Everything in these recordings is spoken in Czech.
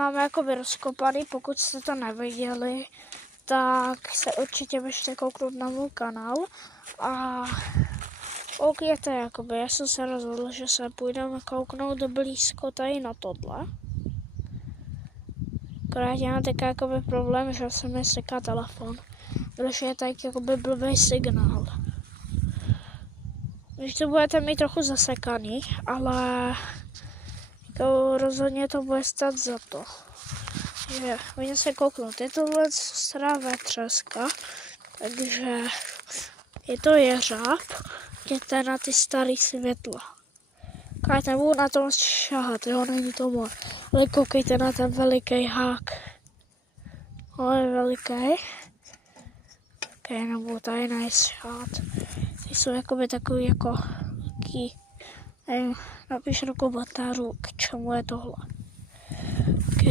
máme jakoby rozkopaný, pokud jste to neviděli, tak se určitě běžte kouknout na můj kanál a koukněte, jakoby, já jsem se rozhodl, že se půjdeme kouknout do blízko tady na tohle. Akorát já mám takový jakoby problém, že se mi seká telefon, protože je tak jakoby blbý signál. Když to budete mít trochu zasekaný, ale jako rozhodně to bude stát za to. Že můžeme se kouknout, je tohle stará vetřeska, takže je to jeřáb, jděte na ty starý světla. Káť nebudu na tom šahat, jo, není to moc. Ale koukejte na ten veliký hák. On je veliký. Ok, nebudu tady najšát. Ty jsou jakoby takový jako taký, nevím, napiš do komentářů, k čemu je tohle. Ok.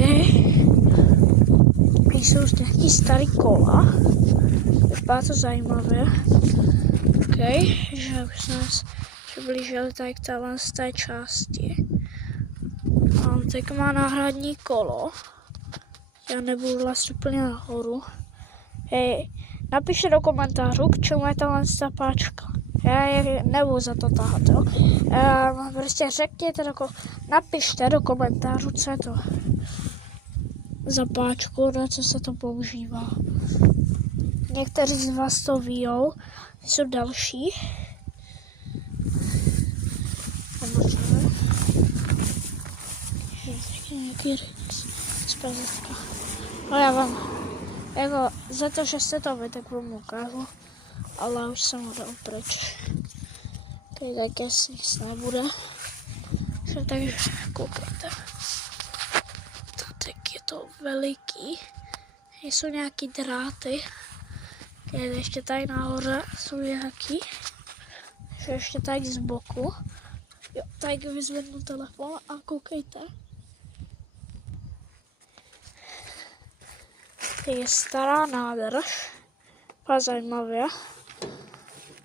Jsou už nějaký starý kola. Vypadá to zajímavě. Ok, že už jsme se přiblížili tady k té části. A teď má náhradní kolo. Já nebudu vlastně úplně nahoru. Hej, napište do komentářů, k čemu je tahle páčka. Já je nebudu za to tahat, jo. Prostě řekněte, napište do komentářů, co je to za páčku, na co se to používá. Někteří z vás to víjou, jsou další. Nějaký spazetka. Ale já vám, jako za to, že jste to vy, tak vám ukážu, ale už jsem ho dal pryč. Tady tak jasně nic nebude. Takže koukejte. Tak je to veliký. Jsou nějaký dráty. Ještě tady nahoře jsou nějaký. Ještě tady z boku. Jo, tady vyzvednu telefon a koukejte. Je stará nádrž. A zajímavě.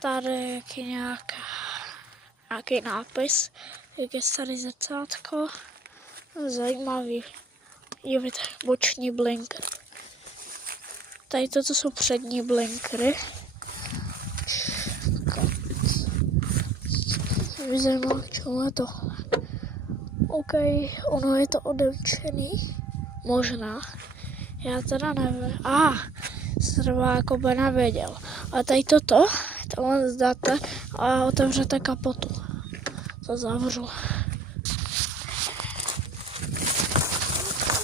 Tady je nějaký nápis. Jak je starý zrcátko. Zajímavý. Je vidět boční blinker. Tady toto jsou přední blinkery. Zajímavé, k čemu je to. OK, ono je to odemčený. Možná. Já teda nevím. Třeba jako by nevěděl. A tady toto, tohle zdáte a otevřete kapotu. To zavřu.